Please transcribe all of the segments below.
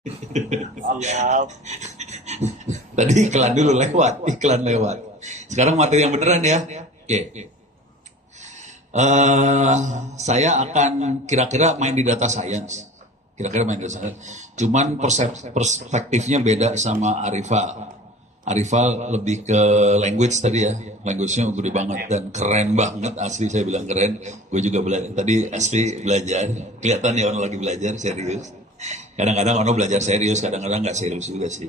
Siap. Tadi iklan dulu lewat, iklan lewat. Sekarang materi yang beneran ya. Oke. Eh, saya akan kira-kira main di data science. Kira-kira main di data science. Cuman perspektifnya beda sama Arifal. Arifal lebih ke language tadi ya. Language-nya gede banget dan keren banget. Asli saya bilang keren. Gue juga belajar. Tadi asli belajar. Kelihatan ya orang lagi belajar serius. Kadang-kadang orang belajar serius, kadang-kadang nggak serius juga sih.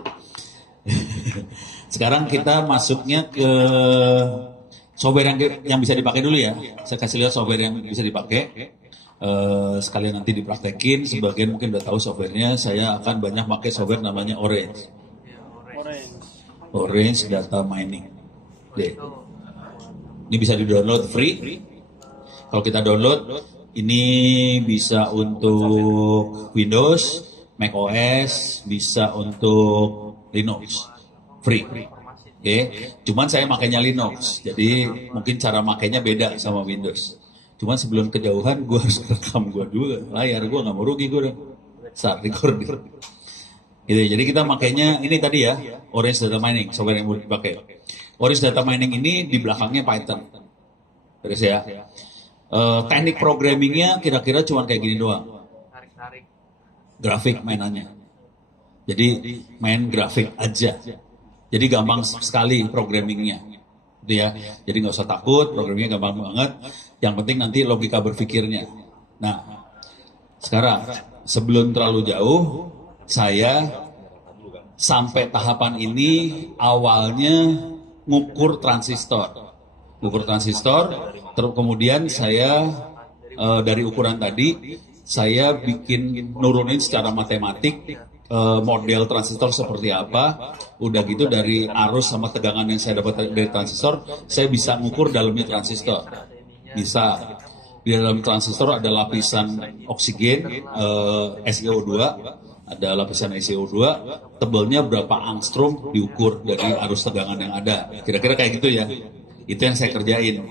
Sekarang kita masuknya ke software yang bisa dipakai dulu ya. Saya kasih lihat software yang bisa dipakai. Sekalian nanti dipraktekin. Sebagian mungkin udah tahu softwarenya. Saya akan banyak pakai software namanya Orange. Orange. Orange Data Mining. Deh. Ini bisa di-download free. Kalau kita download, ini bisa untuk Windows, Mac OS, bisa untuk Linux. Free. Oke, cuman saya makainya Linux, jadi mungkin cara makainya beda sama Windows. Cuman sebelum kejauhan, gue harus rekam gue dulu layar, gue nggak mau rugi gue udah start recording. Gitu, jadi kita makainya ini tadi ya, Orange Data Mining, software yang boleh dipakai. Orange Data Mining ini di belakangnya Python, terus ya. Teknik programmingnya kira-kira cuma kayak gini doang. Grafik mainannya. Jadi main grafik aja. Jadi gampang sekali programmingnya. Gitu ya. Jadi nggak usah takut, programmingnya gampang banget. Yang penting nanti logika berpikirnya. Nah, sekarang sebelum terlalu jauh, saya sampai tahapan ini awalnya ngukur transistor. Ukur transistor, terus kemudian saya dari ukuran tadi, saya bikin nurunin secara matematik model transistor seperti apa. Udah gitu dari arus sama tegangan yang saya dapat dari transistor, saya bisa ngukur dalamnya transistor. Bisa. Di dalam transistor ada lapisan oksigen, SiO2, ada lapisan SiO2, tebelnya berapa angstrom diukur dari arus tegangan yang ada. Kira-kira kayak gitu ya. Itu yang saya kerjain.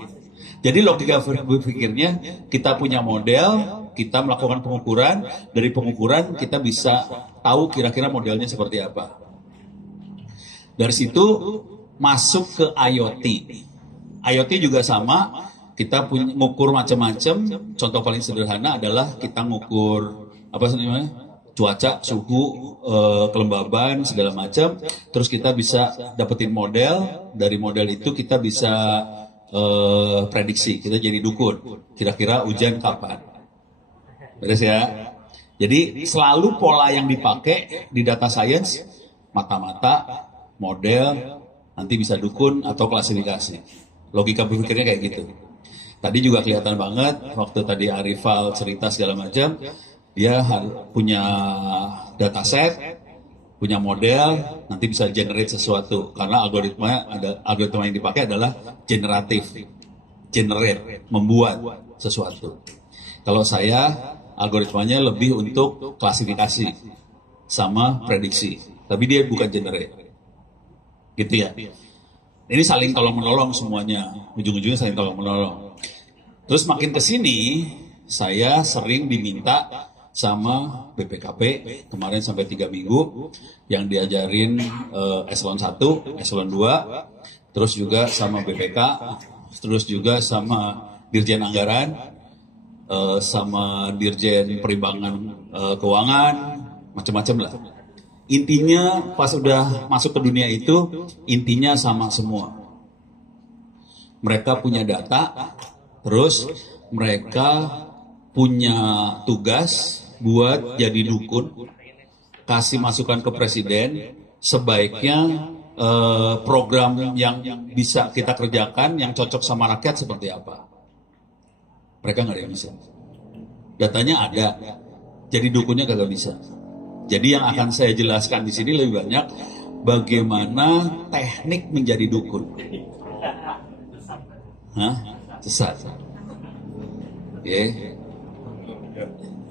Jadi logika berpikirnya, kita punya model, kita melakukan pengukuran, dari pengukuran kita bisa tahu kira-kira modelnya seperti apa. Dari situ masuk ke IoT. IoT juga sama, kita punya ngukur macam-macam. Contoh paling sederhana adalah kita ngukur apa namanya? Cuaca, suhu, kelembaban, segala macam. Terus kita bisa dapetin model, dari model itu kita bisa prediksi, kita jadi dukun. Kira-kira hujan kapan? Beres ya? Jadi selalu pola yang dipakai di data science, mata-mata, model, nanti bisa dukun atau klasifikasi. Logika berpikirnya kayak gitu. Tadi juga kelihatan banget, waktu tadi Arifal cerita segala macam, dia punya dataset, punya model, nanti bisa generate sesuatu. Karena algoritma yang dipakai adalah generatif, generate, membuat sesuatu. Kalau saya, algoritmanya lebih untuk klasifikasi sama prediksi. Tapi dia bukan generate. Gitu ya. Ini saling tolong-menolong semuanya. Ujung-ujungnya saling tolong-menolong. Terus makin ke sini, saya sering diminta sama BPKP kemarin sampai 3 minggu yang diajarin eselon 1, eselon 2, terus juga sama BPK, terus juga sama Dirjen Anggaran, sama Dirjen Perimbangan Keuangan, macam-macam lah. Intinya pas udah masuk ke dunia itu, intinya sama semua. Mereka punya data, terus mereka punya tugas buat jadi dukun, kasih masukan ke presiden, sebaiknya program yang bisa kita kerjakan, yang cocok sama rakyat seperti apa. Mereka nggak ada yang bisa. Datanya ada, jadi dukunnya kagak bisa. Jadi yang akan saya jelaskan di sini lebih banyak bagaimana teknik menjadi dukun. Hah? Sesat. Oke.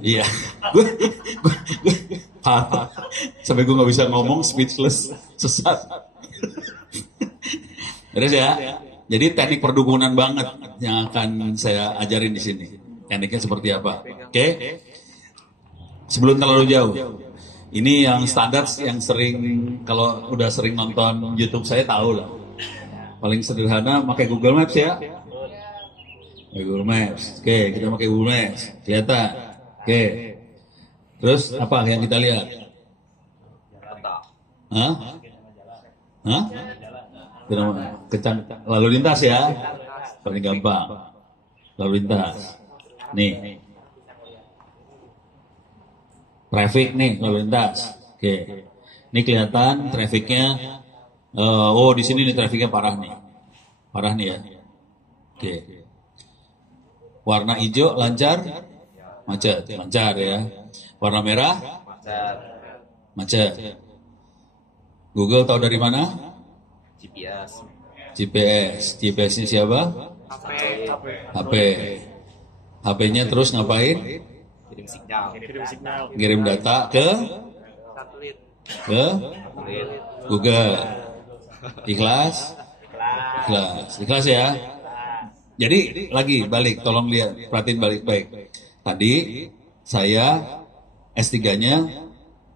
Iya. Sampai gue nggak bisa ngomong, speechless, sesat. Terus ya. Jadi teknik perdukunan banget yang akan saya ajarin di sini. Tekniknya seperti apa? Oke. Sebelum terlalu jauh, Ini yang standar, yang sering, kalau udah sering nonton YouTube saya tahu lah. Paling sederhana pakai Google Maps ya. Google Maps. Oke, kita pakai Google Maps. Kelihatan. Oke. Terus apa yang kita lihat? Hah? Hah? Lalu lintas ya. Paling gampang. Lalu lintas. Nih. Traffic nih, lalu lintas. Oke. Ini kelihatan trafficnya. Oh, di sini nih trafficnya parah nih. Parah nih ya. Oke. Warna hijau lancar, macet, lancar ya. Warna merah, macet. Google tahu dari mana? GPS. GPS-nya siapa? HP. HP-nya terus ngapain? Kirim sinyal. Kirim data ke Google. Ikhlas? Ikhlas ya. Jadi lagi balik, tolong lihat, perhatiin balik baik. Tadi saya S3-nya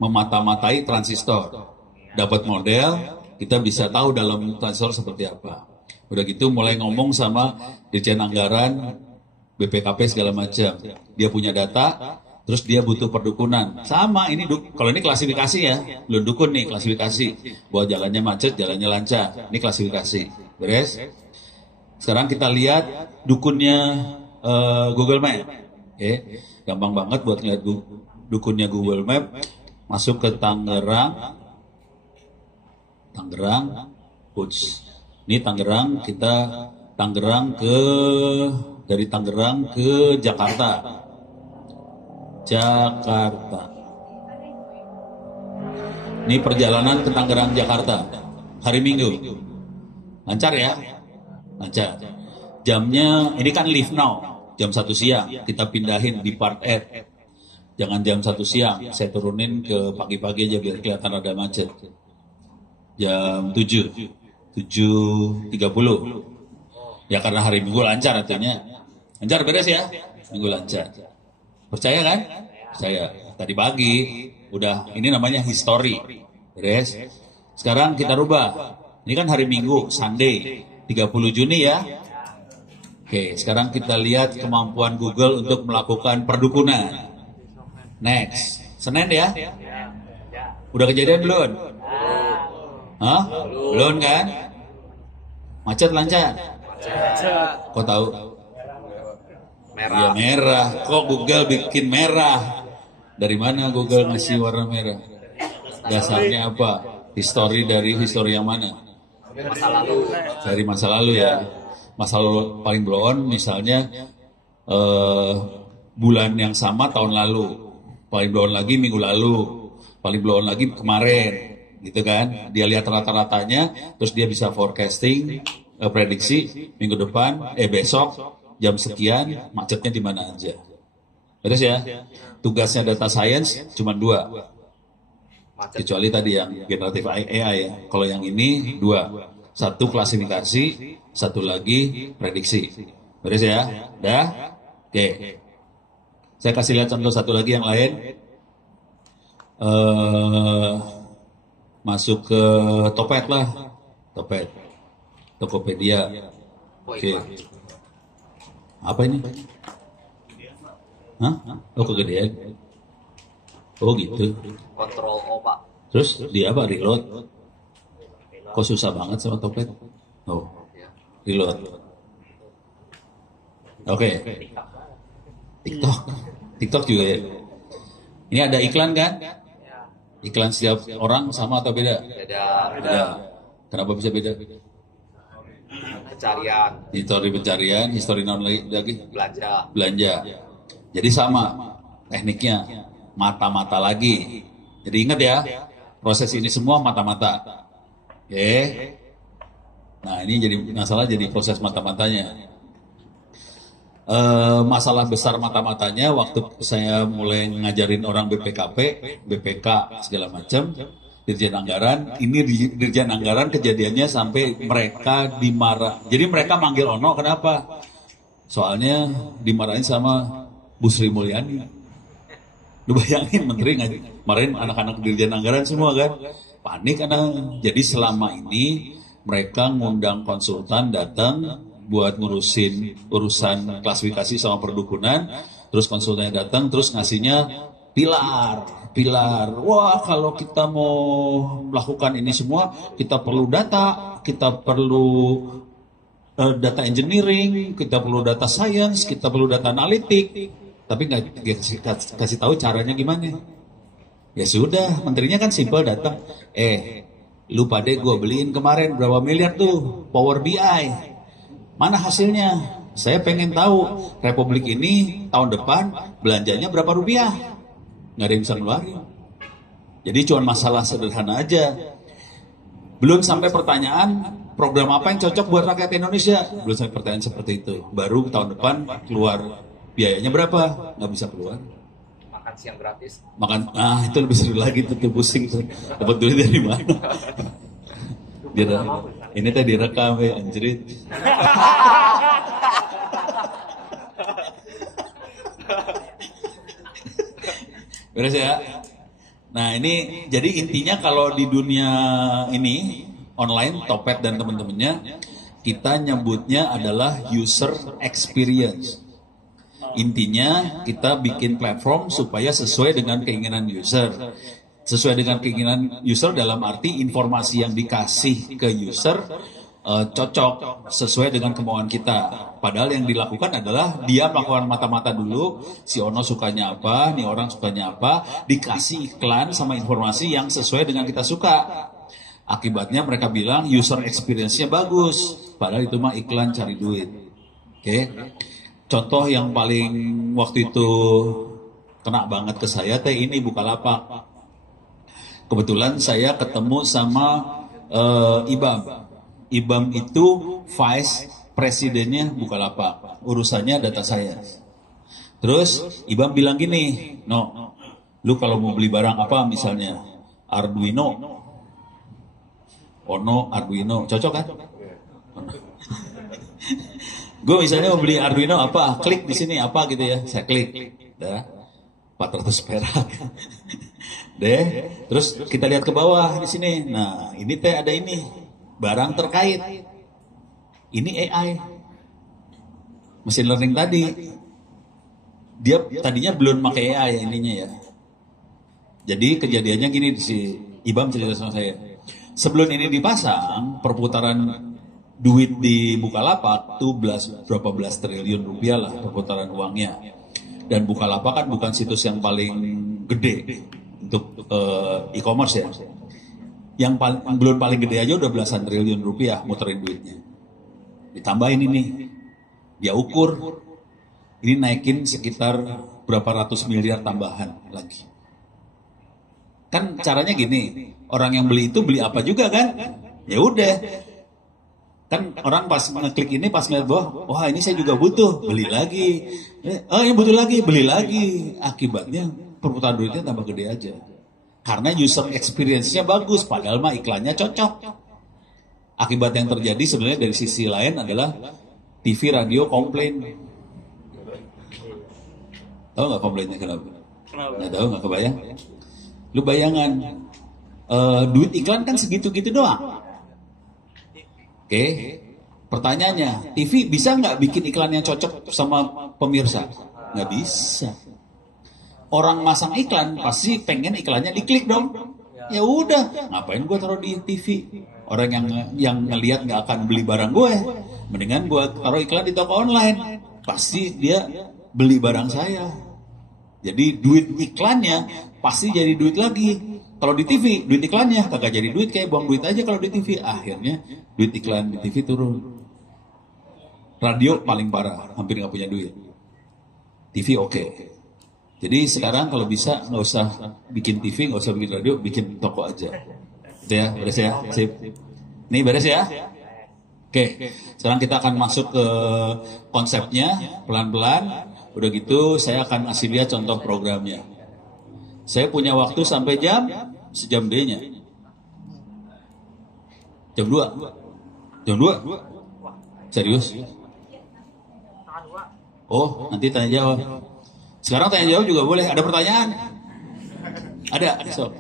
memata-matai transistor. Dapat model, kita bisa tahu dalam transistor seperti apa. Udah gitu mulai ngomong sama Dirjen Anggaran, BPKP segala macam. Dia punya data, terus dia butuh perdukunan. Sama ini kalau ini klasifikasi ya, belum dukun nih klasifikasi. Buat jalannya macet, jalannya lancar. Ini klasifikasi. Beres? Sekarang kita lihat dukunnya Google Map. Gampang banget buat ngeliat dukunnya Google Map. Masuk ke Tangerang. Ini Tangerang, kita dari Tangerang ke Jakarta. Ini perjalanan ke Tangerang Jakarta hari Minggu. Lancar ya? Lancar. Jamnya ini kan live now, jam 1 siang. Kita pindahin di part F. Jangan jam 1 siang, saya turunin ke pagi-pagi aja biar kelihatan ada macet. Jam 7:30. Ya karena hari Minggu lancar artinya. Lancar beres ya? Minggu lancar. Percaya kan? Percaya. Tadi pagi udah, ini namanya history. Beres. Sekarang kita rubah. Ini kan hari Minggu, Sunday, 30 Juni ya. Oke, sekarang kita lihat kemampuan Google untuk melakukan perdukunan. Next. Senin ya? Udah kejadian belum? Hah? Belum kan? Macet lancar? Kok tahu? Merah. Ya merah. Kok Google bikin merah? Dari mana Google ngasih warna merah? Dasarnya apa? Histori yang mana? Masa lalu. Dari masa lalu ya. Masa lalu paling blow on misalnya bulan yang sama tahun lalu. Paling blow on lagi minggu lalu. Paling blow on lagi kemarin. Gitu kan, dia lihat rata-ratanya, terus dia bisa forecasting, prediksi minggu depan, besok jam sekian macetnya di mana aja. Terus ya, tugasnya data science cuma 2, kecuali tadi yang generative AI ya. Kalau yang ini 2, 1 klasifikasi, 1 lagi prediksi. Terus ya, dah, oke. Saya kasih lihat contoh 1 lagi yang lain. Masuk ke Topet lah, Topet, Tokopedia. Oke. Apa ini? Hah? Oh kegedean. Oh gitu. Kontrol O, Pak. Terus dia apa? Reload. Kok susah banget sama Topet? Oh, reload. Oke. TikTok juga ya. Ini ada iklan kan? Iklan setiap orang sama atau beda? Beda. Kenapa bisa beda? Pencarian. Histori non lagi. Belanja. Jadi sama tekniknya, mata-mata lagi. Jadi ingat ya, proses ini semua mata-mata. Oke. Nah ini jadi masalah, jadi proses mata-matanya. Masalah besar mata-matanya waktu saya mulai ngajarin orang BPKP, BPK segala macam, Dirjen Anggaran. Ini Dirjen Anggaran kejadiannya sampai mereka dimarah. Jadi mereka manggil Ono kenapa? Soalnya dimarahin sama Bu Sri Mulyani. Lu bayangin menteri kemarin anak-anak dirjen anggaran semua kan panik karena jadi selama ini mereka ngundang konsultan datang buat ngurusin urusan klasifikasi sama perdukunan, terus konsultannya datang terus ngasihnya pilar. Wah, kalau kita mau melakukan ini semua kita perlu data, kita perlu data engineering, kita perlu data science, kita perlu data analitik. Tapi nggak kasih tahu caranya gimana. Ya sudah, menterinya kan simpel datang. Lu pade gue beliin kemarin berapa miliar tuh Power BI. Mana hasilnya? Saya pengen tahu Republik ini tahun depan belanjanya berapa rupiah. Nggak ada yang bisa ngeluarin. Jadi cuma masalah sederhana aja. Belum sampai pertanyaan program apa yang cocok buat rakyat Indonesia. Belum sampai pertanyaan seperti itu. Baru tahun depan keluar biayanya berapa? Nggak bisa keluar. Makan siang gratis. Itu lebih seru lagi tuh pusing tuh. Dapat duit dari mana? Ini tadi direkam ya anjrit. Beres ya? Nah ini jadi intinya kalau di dunia ini online, Topet dan teman-temannya kita nyebutnya adalah user experience. Intinya kita bikin platform supaya sesuai dengan keinginan user. Sesuai dengan keinginan user dalam arti informasi yang dikasih ke user cocok sesuai dengan kemauan kita. Padahal yang dilakukan adalah dia melakukan mata-mata dulu, si Ono sukanya apa, nih orang sukanya apa, dikasih iklan sama informasi yang sesuai dengan kita suka. Akibatnya mereka bilang user experience-nya bagus, padahal itu mah iklan cari duit. Oke. Contoh yang paling waktu itu kena banget ke saya teh ini Bukalapak. Kebetulan saya ketemu sama IBAM. IBAM itu vice presidennya Bukalapak. Urusannya data science. Terus IBAM bilang gini, "No, lu kalau mau beli barang apa misalnya Arduino, Ono Arduino, cocok kan?" Gue misalnya mau beli Arduino apa, klik di sini apa gitu ya, saya klik, dah 400 perak, deh, terus kita lihat ke bawah di sini, nah ini teh ada ini barang terkait, ini AI, machine learning tadi, dia tadinya belum pakai AI ininya ya, jadi kejadiannya gini si Ibam cerita sama saya, sebelum ini dipasang perputaran duit di Bukalapak tuh berapa belas triliun rupiah lah perputaran uangnya. Dan Bukalapak kan bukan situs yang paling gede untuk e-commerce ya. Yang belum paling gede aja udah belasan triliun rupiah muterin duitnya. Ditambahin ini, dia ukur, ini naikin sekitar berapa ratus miliar tambahan lagi. Kan caranya gini, orang yang beli itu beli apa juga kan? Ya udah. Kan orang pas ngeklik ini pas ngeliat bahwa wah ini saya juga butuh, beli lagi. Ini butuh lagi, beli lagi. Akibatnya perputaran duitnya tambah gede aja. Karena user experience-nya bagus, padahal mah iklannya cocok. Akibat yang terjadi sebenarnya dari sisi lain adalah TV radio komplain. Tahu nggak komplainnya kenapa? Nggak tahu, nggak kebayang. Lu bayangan, duit iklan kan segitu-gitu doang. Oke, pertanyaannya, TV bisa nggak bikin iklan yang cocok sama pemirsa? Nggak bisa. Orang masang iklan pasti pengen iklannya diklik dong. Ya udah, ngapain gue taruh di TV? Orang yang ngelihat nggak akan beli barang gue. Mendingan gue taruh iklan di toko online. Pasti dia beli barang saya. Jadi duit iklannya pasti jadi duit lagi. Kalau di TV, duit iklannya kagak jadi duit, kayak buang duit aja kalau di TV. Akhirnya duit iklan di TV turun. Radio paling parah, hampir nggak punya duit. TV oke. Jadi sekarang kalau bisa nggak usah bikin TV, nggak usah bikin radio, bikin toko aja. Itu ya, beres ya, sip. Ini beres ya. Oke, sekarang kita akan masuk ke konsepnya pelan-pelan. Udah gitu, saya akan ngasih lihat contoh programnya. Saya punya waktu sampai sejam D-nya. Jam 2. Jam 2? Serius? Oh, nanti tanya jawab. Sekarang tanya jawab juga boleh. Ada pertanyaan? Ada. So.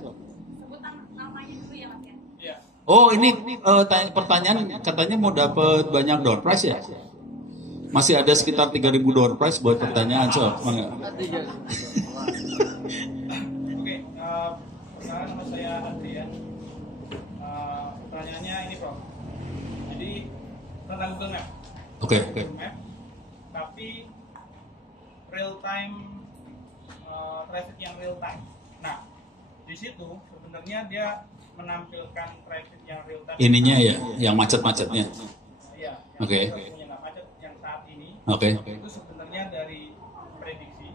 Oh ini pertanyaan katanya mau dapat banyak door prize ya? Masih ada sekitar 3.000 door prize buat pertanyaan. So. Oke, perkenalkan nama saya Adrian. Pertanyaannya ini Prof. Jadi tentang Google Map. Oke. Google Map, tapi real time traffic yang real time. Nah, di situ sebenarnya dia menampilkan traffic yang real time. Ininya ya, yang macet-macetnya. Iya. Oke. Yang nggak macet yang saat ini. Oke. Itu sebenarnya dari prediksi,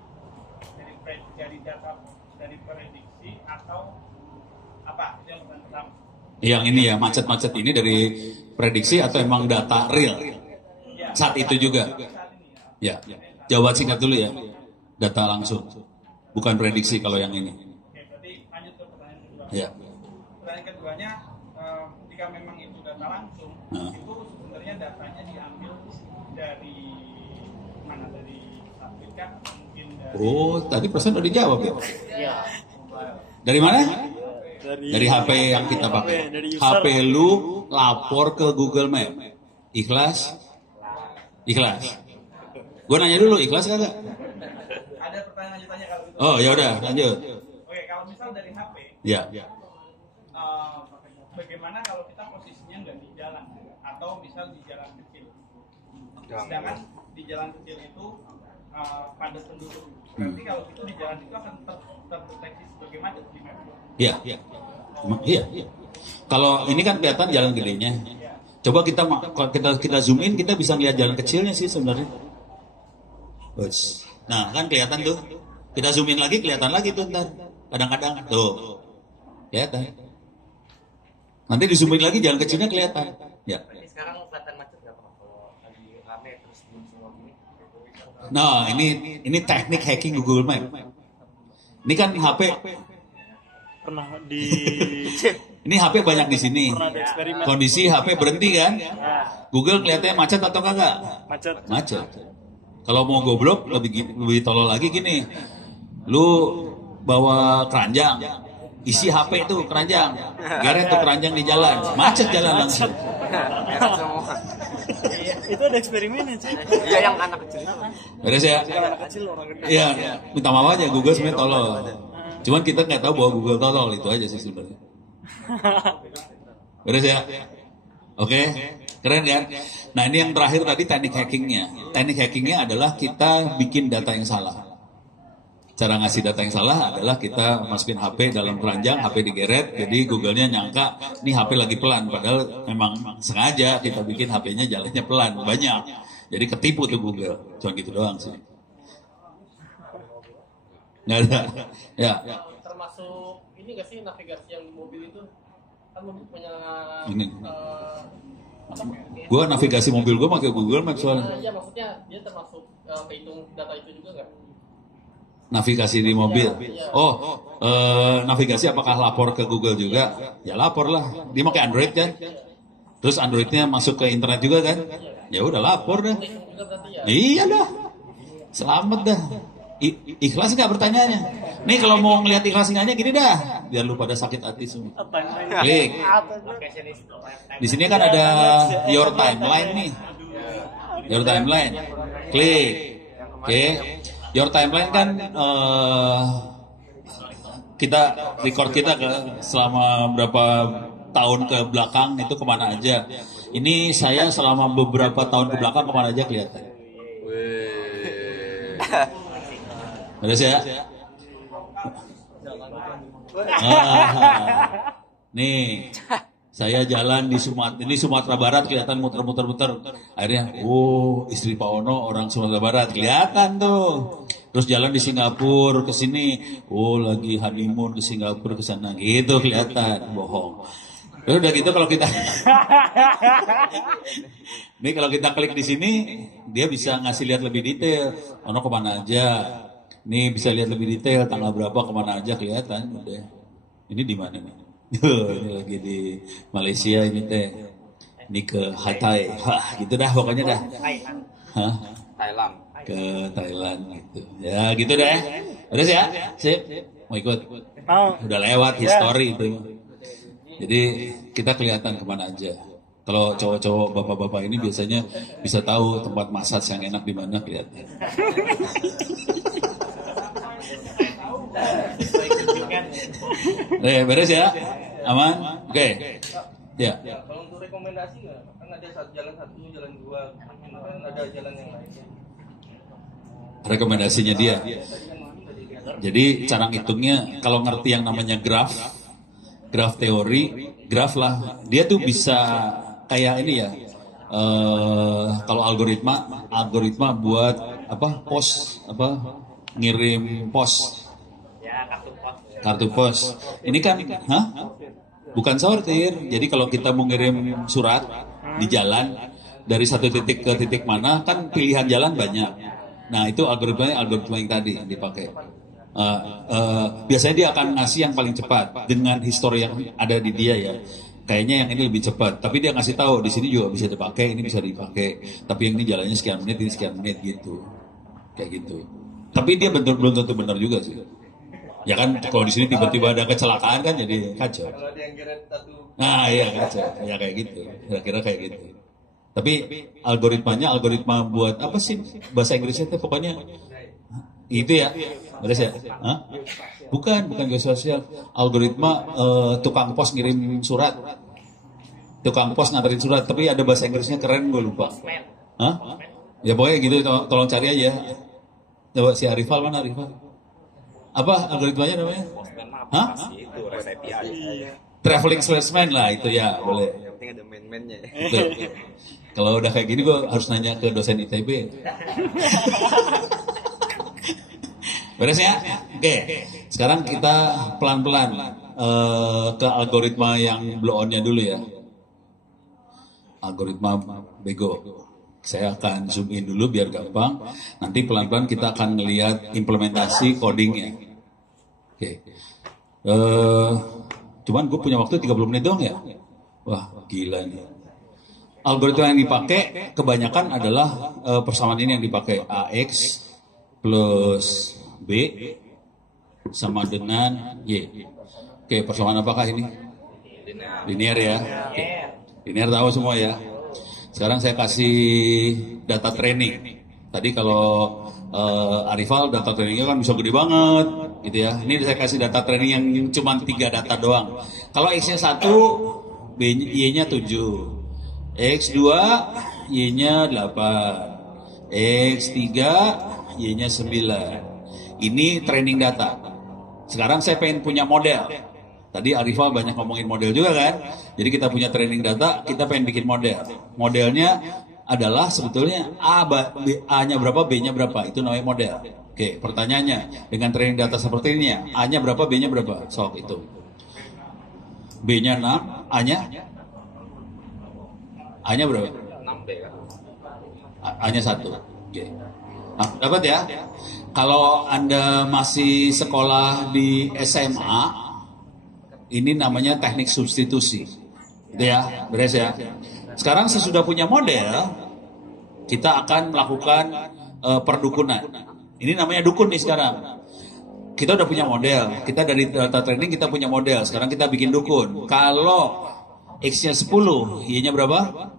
dari data dari prediksi atau apa? Itu yang pertama. Yang ini ya macet-macet ini dari prediksi atau emang data real? Ya, saat itu juga. Ya. Jawaban singkat dulu ya. Data langsung. Bukan prediksi kalau yang ini. Oke, berarti lanjut ke pertanyaan kedua. Ya. Pertanyaan keduanya, ketika memang itu data langsung, itu sebenarnya datanya diambil dari mana? Dari satelit kan? Mungkin dari... Oh, tadi persen udah dijawab ya? Iya. Dari mana? Dari HP yang kita pakai. HP lu lapor ke Google Map. Ikhlas? Ikhlas. Gue nanya dulu, ikhlas kagak? Ada pertanyaan lanjutannya kalau gitu. Oh, ya udah, lanjut. Oke, kalau misal dari HP, Ya. bagaimana kalau kita posisinya nggak di jalan atau misal di jalan kecil? Sedangkan di jalan kecil itu padat penduduk. Berarti kalau itu di jalan itu akan terdeteksi sebagai macet di map. Iya. Iya. Kalau ini kan kelihatan jalan gedenya. Coba kita zoom in, kita bisa lihat jalan kecilnya sih sebenarnya. Nah, kan kelihatan tuh. Kita zoom in lagi, kelihatan lagi tuh ntar. Kadang-kadang tuh. Kelihatan. Nanti di zoom in lagi jalan kecilnya kelihatan. Ya. Sekarang kelihatan macet nggak Pak? Kalau lagi rame terus semua gini. Nah, ini teknik hacking Google Map. Ini kan HP pernah di ini HP banyak di sini. pernah ada eksperimen Kondisi HP berhenti kan? Google kelihatannya macet atau kagak? macet. Kalau mau goblok lebih tolol lagi gini. Lu bawa keranjang, isi HP itu keranjang, geret tuh keranjang di jalan, macet jalan langsung. Itu ada eksperimennya sih. Iya yang anak kecil itu kan. Beres ya? Anak kecil orang gede. Iya, minta maaf aja Google sebenarnya tolol. Cuman kita nggak tahu bahwa Google tolol, itu aja sih sebenarnya. Beres ya? Oke, keren kan? Nah ini yang terakhir tadi teknik hackingnya. Teknik hackingnya adalah kita bikin data yang salah. Cara ngasih data yang salah adalah kita masukin HP dalam keranjang, HP digeret, jadi Google-nya nyangka ini HP lagi pelan, padahal memang sengaja kita bikin HP-nya jalannya pelan, banyak. Jadi ketipu tuh Google, cuma gitu doang sih. Nggak ada, ya. Termasuk ini nggak sih navigasi yang di mobil itu kan mobil punya Ini. Gua navigasi mobil gua pakai Google Maps soalnya. Iya maksudnya dia termasuk kehitung data itu juga nggak? Navigasi di mobil. Oh, navigasi apakah lapor ke Google juga? Ya lapor lah. Dia pakai Android kan? Terus Androidnya masuk ke internet juga kan? Ya udah lapor dah. Iya dah. Selamat dah. Ikhlas nggak pertanyaannya? Nih kalau mau ngeliat ikhlas nggaknya gini dah. Biar lu pada sakit hati semua. Klik. Di sini kan ada your timeline nih. Your timeline. Klik. Oke. Your timeline kan kita record kita ke selama berapa tahun ke belakang itu kemana aja. Ini saya selama beberapa tahun ke belakang kemana aja kelihatan. Beres ya? Nih, saya jalan di Sumatera Barat kelihatan muter-muter. Akhirnya, istri Pak Ono orang Sumatera Barat kelihatan tuh. Terus jalan di Singapura ke sini, lagi honeymoon ke Singapura ke sana gitu kelihatan. Bohong. Udah gitu kalau kita Nih kalau kita klik di sini, dia bisa ngasih lihat lebih detail. Ono kemana aja. Nih bisa lihat lebih detail tanggal berapa kemana aja kelihatan. Udah. Ini di mana nih? Ini lagi di Malaysia ini teh. Ini ke Hatai. Gitu dah pokoknya dah. Hah? Thailand. ke Thailand gitu. Ya gitu deh. Udah ya? Sip. Mau ikut? Mau. Udah lewat history itu. Jadi kita kelihatan kemana aja. Kalau cowok-cowok bapak-bapak ini biasanya bisa tahu tempat massage yang enak di mana kelihatan. Beres ya? Aman? Oke. Ya. Kalau untuk rekomendasi nggak? Kan ada jalan satu, jalan dua, kan ada jalan yang lain. Rekomendasinya dia. Jadi cara ngitungnya kalau ngerti yang namanya graf teori, graf lah. Dia tuh bisa kayak ini ya. Kalau algoritma buat apa? Ngirim pos. Kartu pos. Ini kan, bukan sortir. Jadi kalau kita mau ngirim surat di jalan dari satu titik ke titik mana, kan pilihan jalan banyak. Nah itu algoritma yang tadi yang dipakai. Biasanya dia akan ngasih yang paling cepat dengan histori yang ada di dia ya. Kayaknya yang ini lebih cepat. Tapi dia ngasih tahu di sini juga bisa dipakai, ini bisa dipakai. Tapi yang ini jalannya sekian menit, ini sekian menit gitu. Kayak gitu. Tapi dia belum tentu benar juga sih. Ya kan kalau di sini tiba-tiba ada kecelakaan kan jadi kacau. Kalau ada yang geret satu. Nah iya kacau, ya kayak gitu, kira-kira kayak gitu. Tapi algoritma buat apa sih bahasa Inggrisnya itu pokoknya itu ya, beres ya? Hah? Bukan geososial. Algoritma tukang pos ngirim surat, tukang pos nganterin surat. Tapi ada bahasa Inggrisnya keren gue lupa. Hah? Ya pokoknya gitu, tolong cari aja. Coba si Arifal mana Arifal? Apa algoritmanya namanya? Hah? Itu resepi aja. Traveling salesman lah itu ya, boleh. Yang penting ada main-mainnya. Betul. Kalau udah kayak gini gue harus nanya ke dosen ITB. Beres ya? Oke. Sekarang kita pelan-pelan ke algoritma yang blow on-nya dulu ya. Algoritma bego. Saya akan zoom in dulu biar gampang. Nanti pelan-pelan kita akan melihat implementasi codingnya. Oke. Cuman gue punya waktu 30 menit doang ya. Wah gila nih. Algoritma yang dipakai kebanyakan adalah persamaan ini yang dipakai. AX plus B sama dengan Y. Oke, persamaan apakah ini? Linear ya. Oke. Linear tahu semua ya. Sekarang saya kasih data training. Tadi kalau Arifal data trainingnya kan bisa gede banget, gitu ya. Ini saya kasih data training yang cuma 3 data doang. Kalau X-nya 1, Y-nya 7, X2, Y-nya 8, X3, Y-nya 9. Ini training data. Sekarang saya pengen punya model. Tadi Arifal banyak ngomongin model juga kan. Jadi kita punya training data, kita pengen bikin model. Modelnya adalah sebetulnya A-nya berapa, B-nya berapa. Itu namanya model. Oke, pertanyaannya, dengan training data seperti ini ya, A-nya berapa, B-nya berapa? Sok itu. B-nya 6, A-nya berapa? 6B kan. A-nya 1. Oke. Nah, dapat ya? Kalau Anda masih sekolah di SMA, ini namanya teknik substitusi. Gitu ya, beres ya. Sekarang sesudah punya model, kita akan melakukan perdukunan. Ini namanya dukun nih sekarang. Kita udah punya model, kita dari data training kita punya model. Sekarang kita bikin dukun. Kalau X-nya 10, Y-nya berapa?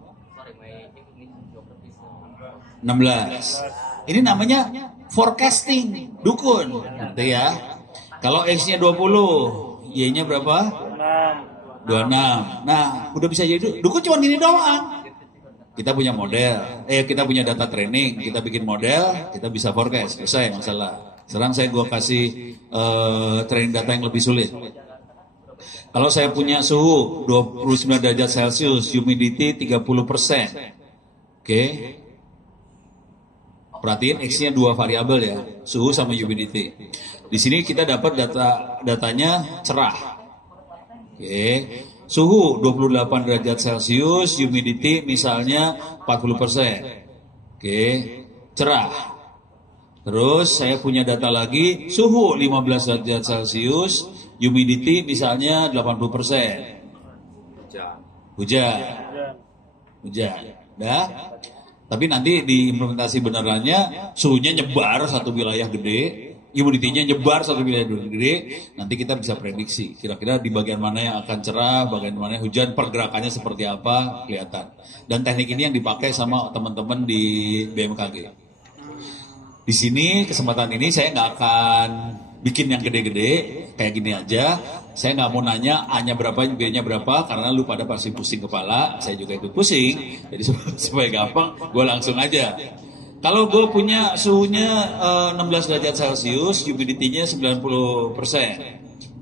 16. Ini namanya forecasting, dukun. Gitu ya. Kalau X-nya 20, Y-nya berapa? 26. Nah, udah bisa jadi dukun cuma gini doang. Kita punya model, kita punya data training, kita bikin model, kita bisa forecast, selesai masalah. Sekarang saya kasih training data yang lebih sulit. Kalau saya punya suhu 29 derajat Celcius, humidity 30%. Oke. Perhatiin X-nya 2 variabel ya, suhu sama humidity. Di sini kita dapat datanya cerah. Oke. Suhu 28 derajat Celcius, humidity misalnya 40%. Oke. Cerah. Terus saya punya data lagi, suhu 15 derajat Celcius, humidity misalnya 80%. Hujan. Dah. Tapi nanti di implementasi benerannya suhunya nyebar satu wilayah gede, humidity-nya nyebar satu wilayah gede, nanti kita bisa prediksi kira-kira di bagian mana yang akan cerah, bagian mana hujan, pergerakannya seperti apa kelihatan. Dan teknik ini yang dipakai sama teman-teman di BMKG. Di sini kesempatan ini saya nggak akan bikin yang gede-gede kayak gini aja. Saya nggak mau nanya A-nya berapa, B-nya berapa, karena lu pada pasti pusing kepala. Saya juga ikut pusing. Jadi supaya gampang, gue langsung aja. Kalau gue punya suhunya 16 derajat Celcius, humidity-nya 90%.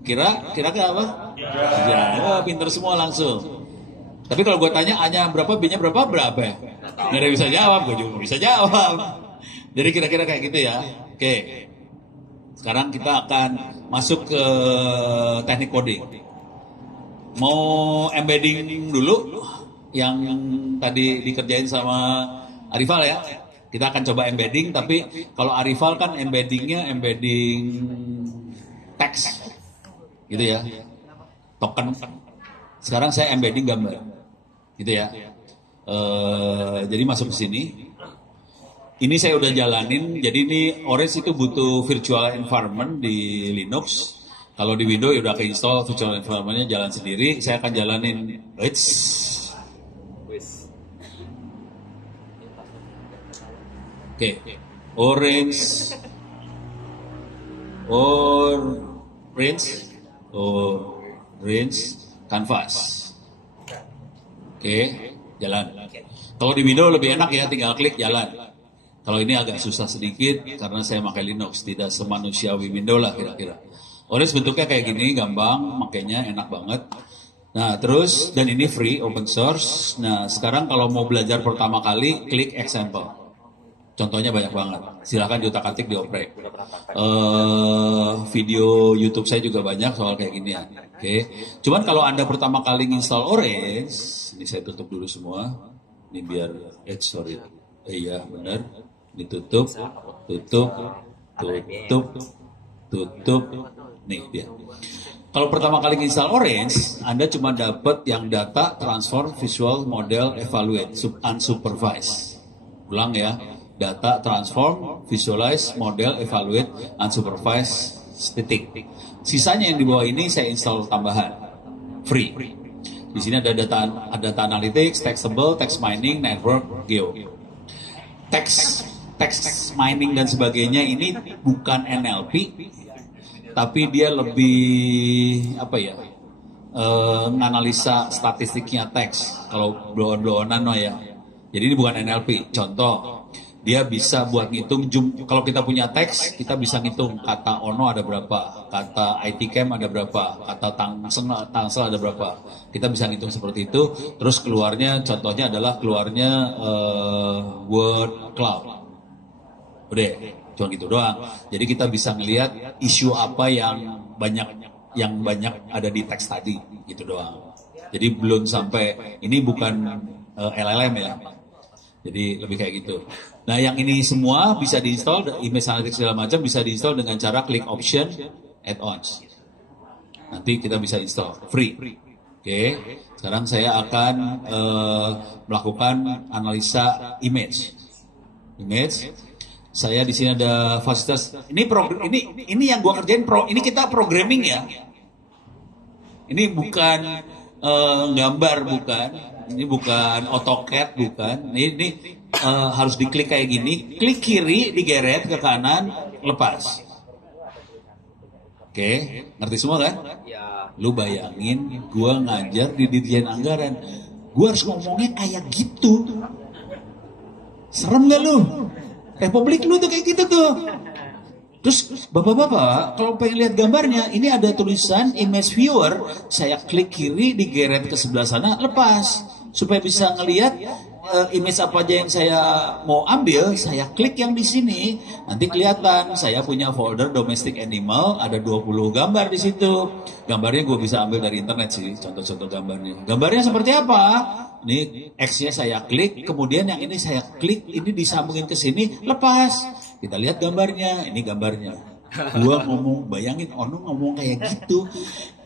Kira apa? Ya, pinter semua langsung. Tapi kalau gue tanya A-nya berapa, B-nya berapa ya? Nggak ada yang bisa jawab, gue juga bisa jawab. Jadi kira-kira kayak gitu ya. Oke. Sekarang kita akan masuk ke teknik coding. Mau embedding dulu yang tadi dikerjain sama Arifal ya. Kita akan coba embedding, tapi kalau Arifal kan embeddingnya embedding teks. Gitu ya. Token. Sekarang saya embedding gambar. Gitu ya. Jadi masuk ke sini. Ini saya udah jalanin, jadi ini Orange itu butuh virtual environment di Linux. Kalau di Windows ya udah keinstall virtual environment-nya jalan sendiri. Saya akan jalanin. Oke. Orange Canvas. Oke, jalan. Kalau di Windows lebih enak ya, tinggal klik jalan. Kalau ini agak susah sedikit karena saya pakai Linux, tidak semanusiawi Windows lah kira-kira. Orange bentuknya kayak gini, gampang, makanya enak banget. Nah terus, dan ini free, open source. Nah sekarang kalau mau belajar pertama kali, klik example. Contohnya banyak banget, silahkan diutak-atik, dioprek. Video YouTube saya juga banyak soal kayak gini ya. Oke. Cuman kalau Anda pertama kali install Orange, ini saya tutup dulu semua. Ini biar, iya benar. Ditutup, tutup. Nih dia. Kalau pertama kali install Orange, Anda cuma dapat yang data, transform, visual, model, evaluate, unsupervised. Ulang ya, data, transform, visualize, model, evaluate, unsupervised, titik. Sisanya yang di bawah ini saya install tambahan, free. Di sini ada data analytics, textable, text mining, network, geo. Text mining dan sebagainya ini bukan NLP, tapi dia lebih menganalisa statistiknya teks. Kalau blow-on-blow-onan ya. Jadi ini bukan NLP. Contoh, dia bisa buat ngitung kalau kita punya teks, kita bisa ngitung kata ono ada berapa, kata IT Camp ada berapa, kata tangsel ada berapa. Kita bisa ngitung seperti itu. Terus contohnya adalah keluarnya word cloud. Udah, cuma gitu doang. Jadi kita bisa ngelihat isu apa yang banyak ada di teks tadi, gitu doang. Jadi belum sampai, ini bukan LLM ya. Jadi lebih kayak gitu. Nah yang ini semua bisa diinstal, image analytics segala macam bisa diinstal dengan cara klik option add-ons. Nanti kita bisa install, free. Oke, sekarang saya akan melakukan analisa image. Saya di sini ada fasilitas. Ini yang gua kerjain ini kita programming ya. Ini bukan gambar, bukan. Ini bukan AutoCAD, bukan. Ini harus diklik kayak gini. Klik kiri, digeret ke kanan, lepas. Oke, ngerti semua kan? Ya. Lu bayangin, gua ngajar di Dirjen Anggaran. Gua harus ngomongnya kayak gitu. Serem gak lu? Republik lu tuh kayak gitu tuh. Terus bapak-bapak kalau pengen lihat gambarnya, ini ada tulisan image viewer, saya klik kiri, digeret ke sebelah sana, lepas. Supaya bisa ngelihat image apa aja yang saya mau ambil, saya klik yang di sini. Nanti kelihatan, saya punya folder domestic animal, ada 20 gambar di situ. Gambarnya gue bisa ambil dari internet sih, contoh-contoh gambarnya. Gambarnya seperti apa? Ini X-nya saya klik, kemudian yang ini saya klik, ini disambungin ke sini, lepas. Kita lihat gambarnya, ini gambarnya. Gua ngomong, bayangin Ono ngomong kayak gitu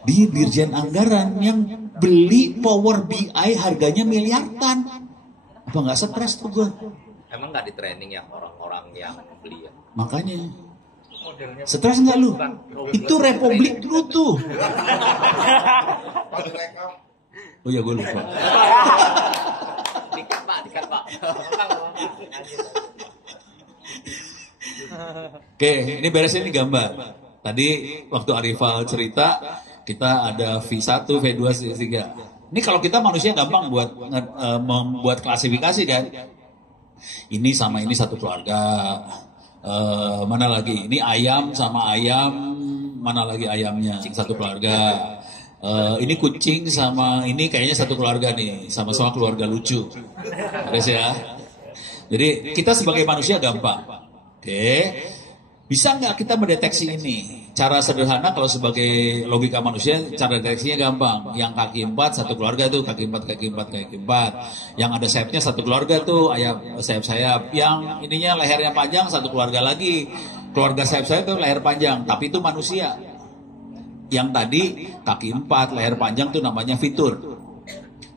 di Dirjen Anggaran yang beli Power BI harganya miliaran. Apa nggak stres tuh gua? Emang nggak di training ya orang-orang yang beli ya? Makanya. Modelnya Stres nggak lu? Itu Republik dulu tuh. Oh iya gue lupa. Dikat pak. Oke, ini beresin ini gambar. Tadi waktu Arifal cerita kita ada V1, V2, V3. Ini kalau kita manusia gampang buat membuat klasifikasi kan. Ini sama ini satu keluarga. Mana lagi? Ini ayam sama ayam. Mana lagi ayamnya? Satu keluarga. Ini kucing sama ini kayaknya satu keluarga nih. Sama-sama keluarga lucu. Terus ya. Jadi kita sebagai manusia gampang. Oke. Bisa nggak kita mendeteksi ini? Cara sederhana kalau sebagai logika manusia, cara deteksinya gampang. Yang kaki 4 satu keluarga tuh, kaki 4, kaki 4, kaki 4. Yang ada sayapnya satu keluarga tuh, ayam sayap-sayap. Yang ininya lehernya panjang satu keluarga lagi. Keluarga sayap-sayap tuh leher panjang, tapi itu manusia. Yang tadi kaki 4, leher panjang tuh namanya fitur.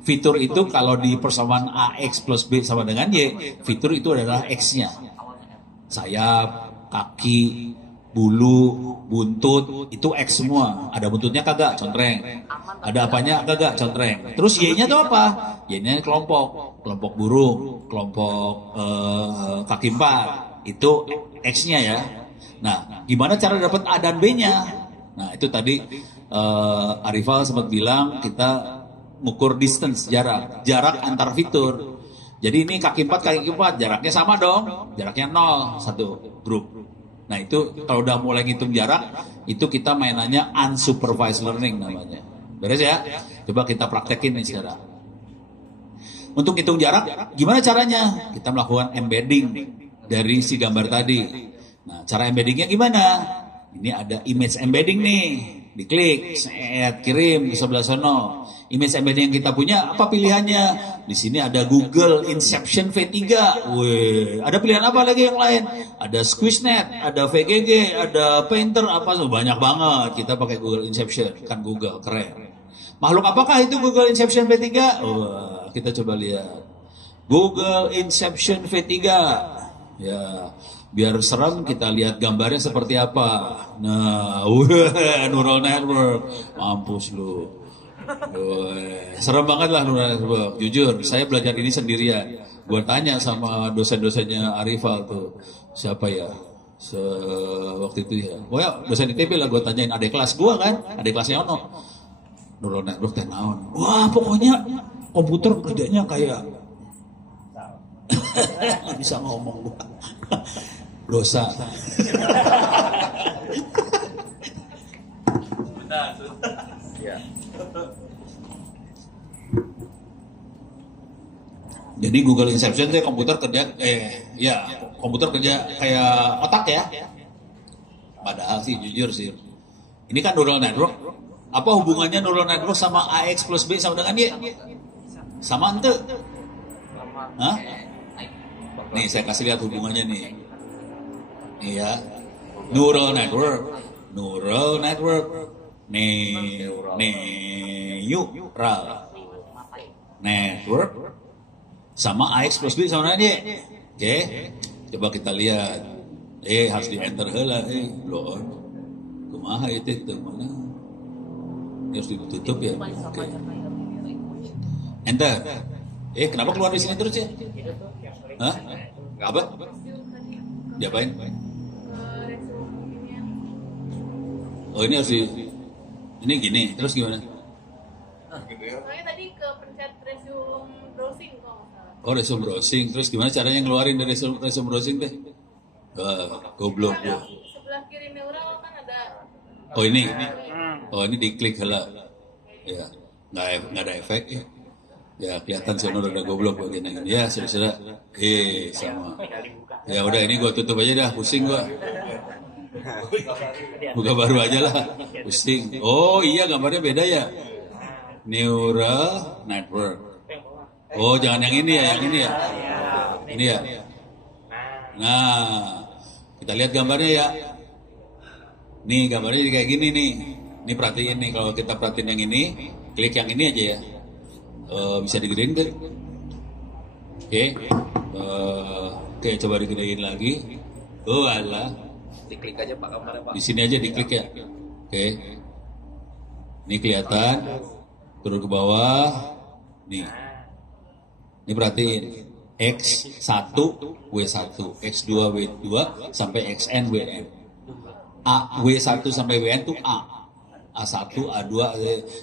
Fitur itu kalau di persamaan AX plus B sama dengan Y, fitur itu adalah X-nya. Sayap, kaki, bulu, buntut, itu X semua. Ada buntutnya kagak, contreng. Ada apanya kagak, contreng. Terus Y-nya itu apa? Y-nya kelompok burung, kelompok kaki 4. Itu X-nya ya. Nah, gimana cara dapat A dan B-nya? Nah, itu tadi Arifal sempat bilang kita ngukur distance, jarak antar fitur. Jadi ini kaki 4, kaki 4, jaraknya sama dong. Jaraknya 0, satu grup. Nah itu kalau udah mulai ngitung jarak, itu kita mainannya unsupervised learning namanya. Beres ya? Coba kita praktekin nih sekarang. Untuk hitung jarak, gimana caranya? Kita melakukan embedding dari si gambar tadi. Nah cara embeddingnya gimana? Ini ada image embedding nih. Diklik, kirim ke sebelah sono. Image embedding yang kita punya, apa pilihannya? Di sini ada Google Inception V3. Wih, ada pilihan apa lagi yang lain? Ada Squishnet, ada VGG, ada Painter, apa tuh banyak banget. Kita pakai Google Inception, kan Google keren. Makhluk apakah itu Google Inception V3? Wah, kita coba lihat. Google Inception V3. Ya, biar serem kita lihat gambarnya seperti apa. Nah, neural network, mampus lu. Serem banget lah neural network. Jujur, saya belajar ini sendirian. Gue tanya sama dosen-dosennya Arifal tuh, siapa ya? Waktu itu ya. Oh ya, dosen ITB lah gue tanyain adik kelas gue kan, adik kelasnya Ono. Neural network teh naon. Wah, pokoknya komputer kerjanya kayak bisa ngomong gua. Dosa. Ya. Jadi Google Inception itu komputer kerja komputer kerja kayak otak ya. Padahal sih jujur sih. Ini kan neural network. Apa hubungannya neural network sama AX plus B sama dengan Y? Sama ente? Hah? Nih saya kasih lihat hubungannya nih. Iya. Neural network. Neural network sama AX plus B sama dengan Y. Oke. Coba kita lihat. Harus di enter heula loh. Kumaha itu mana? Harus ditutup ya. Oke. Enter. Kenapa keluar di sini terus ya? Hah? Apa? Diapain? Oh ini harus ini gini, terus gimana? Soalnya tadi ke pencet resume browsing kok nggak salah. Oh resume browsing, terus gimana caranya ngeluarin dari resume browsing teh? Goblok ya. Sebelah kiri neural kan ada. Oh ini diklik heula. Ya, nggak ada efek ya. Ya kelihatan sih udah goblok begini. Ya sudah. Sama. Ya udah ini gue tutup aja dah, pusing gue. Buka baru aja lah, pusing. Oh iya gambarnya beda ya. Neural network. Oh jangan yang ini ya, yang ini ya. Ini ya. Nah kita lihat gambarnya ya. Nih gambarnya jadi kayak gini nih. Ini perhatiin nih kalau kita perhatiin yang ini, klik yang ini aja ya. Bisa digedein kan? Oke. Oke, coba digedein lagi. Oh alah, Diklik aja Pak kamarnya Pak. di sini aja diklik ya. Oke, ini kelihatan. Turun ke bawah. Nih, ini perhatiin. X1 W1, X2 W2 sampai XN WN. A W1 sampai WN itu A. A1, A2,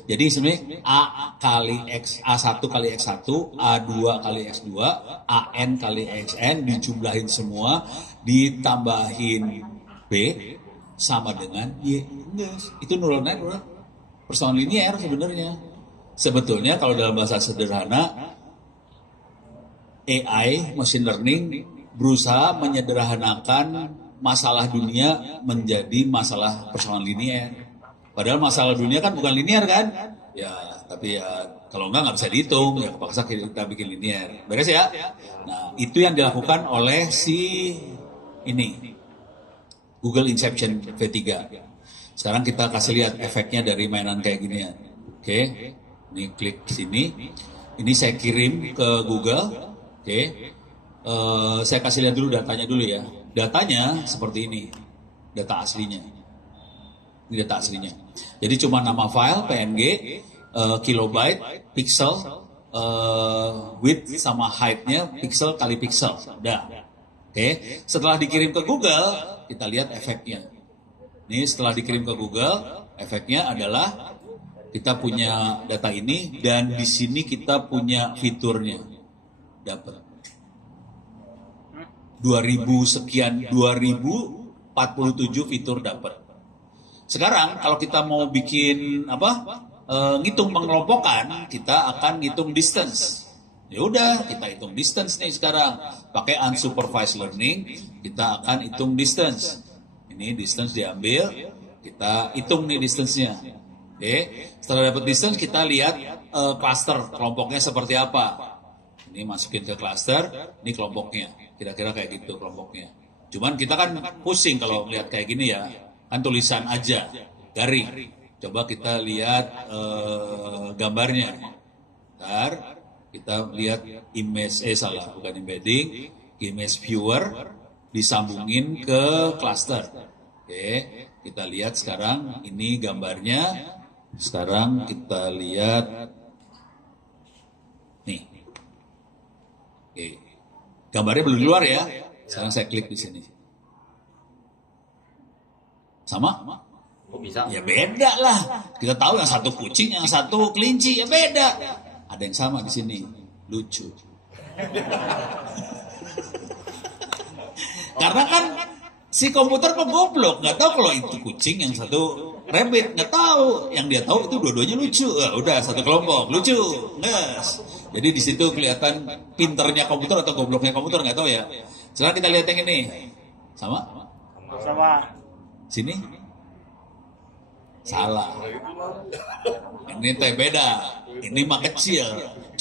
jadi sebenarnya A kali X, A1 kali X1, A2 kali X2, AN kali XN dijumlahin semua, ditambahin B sama dengan Y. Itu neural network, persamaan linear sebenarnya. Sebetulnya kalau dalam bahasa sederhana, AI, machine learning, berusaha menyederhanakan masalah dunia menjadi masalah persamaan linear. Padahal masalah dunia kan bukan linear kan? Ya, tapi ya kalau nggak bisa dihitung, ya kepaksa kita bikin linear. Beres ya? Nah, itu yang dilakukan oleh si ini, Google Inception V3. Sekarang kita kasih lihat efeknya dari mainan kayak gini ya. Oke, ini klik sini. Ini saya kirim ke Google. Oke, saya kasih lihat dulu datanya dulu ya. Datanya seperti ini, data aslinya. Ini data aslinya. Jadi cuma nama file PNG, kilobyte, pixel, width sama height-nya pixel kali pixel. Udah. Oke. Setelah dikirim ke Google, kita lihat efeknya. Ini setelah dikirim ke Google, efeknya adalah kita punya data ini dan di sini kita punya fiturnya. Dapat 2000 sekian, 2047 fitur dapat. Sekarang kalau kita mau bikin ngitung pengelompokan, kita akan ngitung distance. Ya udah, kita hitung distance nih sekarang. Pakai unsupervised learning, kita akan hitung distance. Ini distance diambil, kita hitung nih distance-nya. Oke, setelah dapat distance kita lihat cluster kelompoknya seperti apa. Ini masukin ke cluster, ini kelompoknya. Kira-kira kayak gitu kelompoknya. Cuman kita kan pusing kalau melihat kayak gini ya. Kan tulisan aja, garing. Coba kita lihat gambarnya. Ntar kita lihat image, bukan embedding, image viewer disambungin ke cluster. Oke, kita lihat sekarang ini gambarnya. Sekarang kita lihat nih. Oke, gambarnya belum keluar ya. Sekarang saya klik di sini. Sama? Kok bisa? Ya beda lah. Kita tahu yang satu kucing, yang satu kelinci, ya beda. Ada yang sama di sini. Lucu. Karena kan si komputer goblok, nggak tahu kalau itu kucing, yang satu rabbit, nggak tahu. Yang dia tahu itu dua-duanya lucu. Udah satu kelompok, lucu. Yes. Jadi di situ kelihatan pinternya komputer atau gobloknya komputer, nggak tahu ya. Sekarang kita lihat yang ini. Sama? Sama. Sini? Salah. Ini teh beda. Ini mah kecil.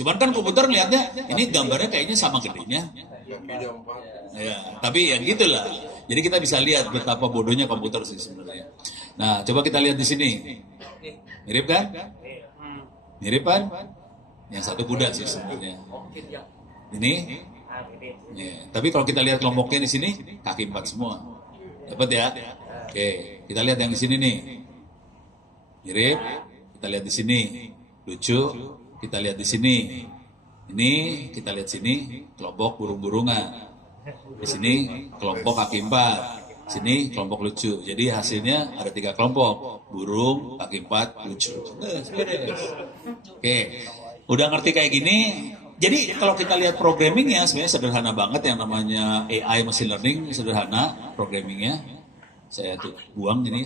Cuman kan komputer ngeliatnya, ini gambarnya kayaknya sama gedenya. Ya, tapi ya gitulah. Jadi kita bisa lihat betapa bodohnya komputer sih sebenarnya. Nah, coba kita lihat di sini. Mirip kan? Mirip kan? Yang satu kuda sih sebenarnya. Ini? Ya. Tapi kalau kita lihat kelompoknya di sini, kaki 4 semua. Dapat ya? Oke, kita lihat yang di sini nih. Mirip. Kita lihat di sini. Lucu. Kita lihat di sini. Ini kita lihat sini kelompok burung-burungan. Di sini kelompok kaki 4. Sini kelompok lucu. Jadi hasilnya ada 3 kelompok. Burung, kaki 4, lucu. Oke. Udah ngerti kayak gini. Jadi kalau kita lihat programmingnya sebenarnya sederhana banget, yang namanya AI machine learning sederhana programmingnya. Saya tuh buang ini.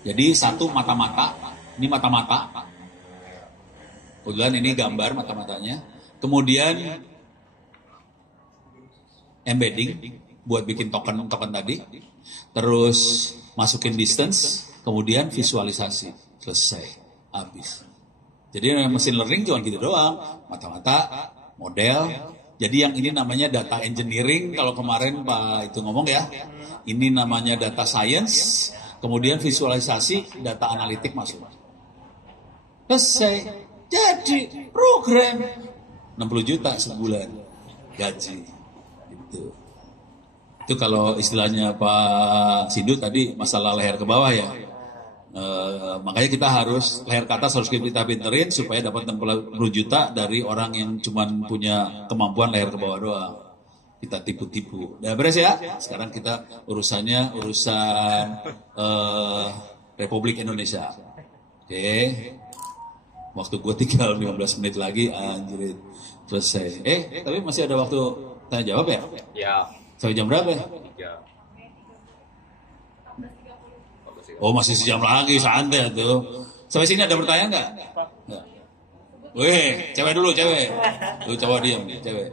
Jadi satu mata-mata, ini mata-mata. Kemudian ini gambar mata-matanya. Kemudian embedding buat bikin token-token tadi. Terus masukin distance, kemudian visualisasi. Selesai, habis. Jadi mesin learning cuma gitu doang, mata-mata, model. Jadi yang ini namanya data engineering, kalau kemarin Pak itu ngomong ya. Ini namanya data science, kemudian visualisasi, data analitik masuk. Selesai. Jadi program 60 juta sebulan gaji. Itu kalau istilahnya Pak Sindu tadi masalah leher ke bawah ya. Makanya kita harus leher ke atas harus kita pinterin supaya dapat 60 juta dari orang yang cuman punya kemampuan leher ke bawah doang. Kita tipu-tipu. Udah beres ya? Sekarang kita urusan Republik Indonesia. Oke. Waktu gue tinggal 15 menit lagi, anjir. Selesai. Tapi masih ada waktu tanya jawab ya? Ya. Sampai jam berapa ya? 3. Oh masih sejam lagi, santai tuh. Sampai sini ada pertanyaan nggak? Nggak. Weh, cewek dulu, cewek. Lu coba diam, cewek.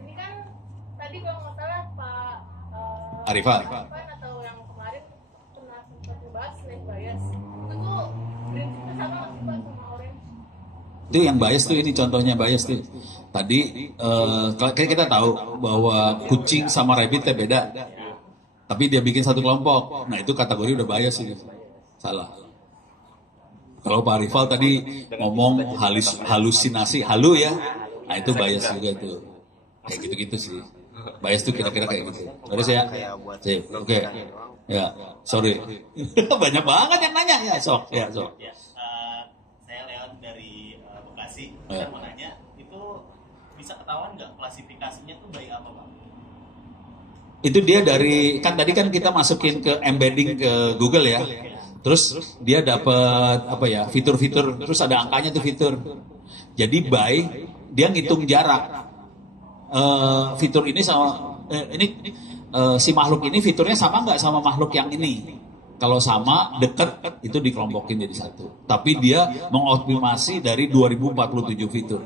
Ini kan tadi kalau nggak salah Pak Arifan. atau yang kemarin pernah sempat membahas slash bias. Itu tuh prinsipnya sama nggak sih Pak sama orange? Itu yang bias tuh, ini contohnya bias tuh. Tadi kayak kita tahu bahwa kucing sama rabbit beda. Tapi dia bikin satu kelompok. Nah itu kategori udah bias sih. Salah. Kalau Pak Arifal tadi ngomong halusinasi, halu ya. Nah itu bias juga tuh. Kayak gitu-gitu sih. Bias tuh kira-kira kayak gitu. Terus ya? Sip. Oke. Ya, sorry. Banyak banget yang nanya ya, sok. Ya, sok. Ya, saya lewat dari Bekasi. Ya. Saya mau nanya, itu bisa ketahuan nggak klasifikasinya tuh baik apa Pak? Itu dia dari, kan tadi kan kita masukin ke embedding ke Google ya. Terus dia dapat apa ya, fitur-fitur, terus ada angkanya tuh fitur. Jadi dia ngitung jarak. Fitur ini sama si makhluk ini fiturnya sama nggak sama makhluk yang ini? Kalau sama, deket, itu dikelompokin jadi satu. Tapi dia mengoptimasi dari 2047 fitur.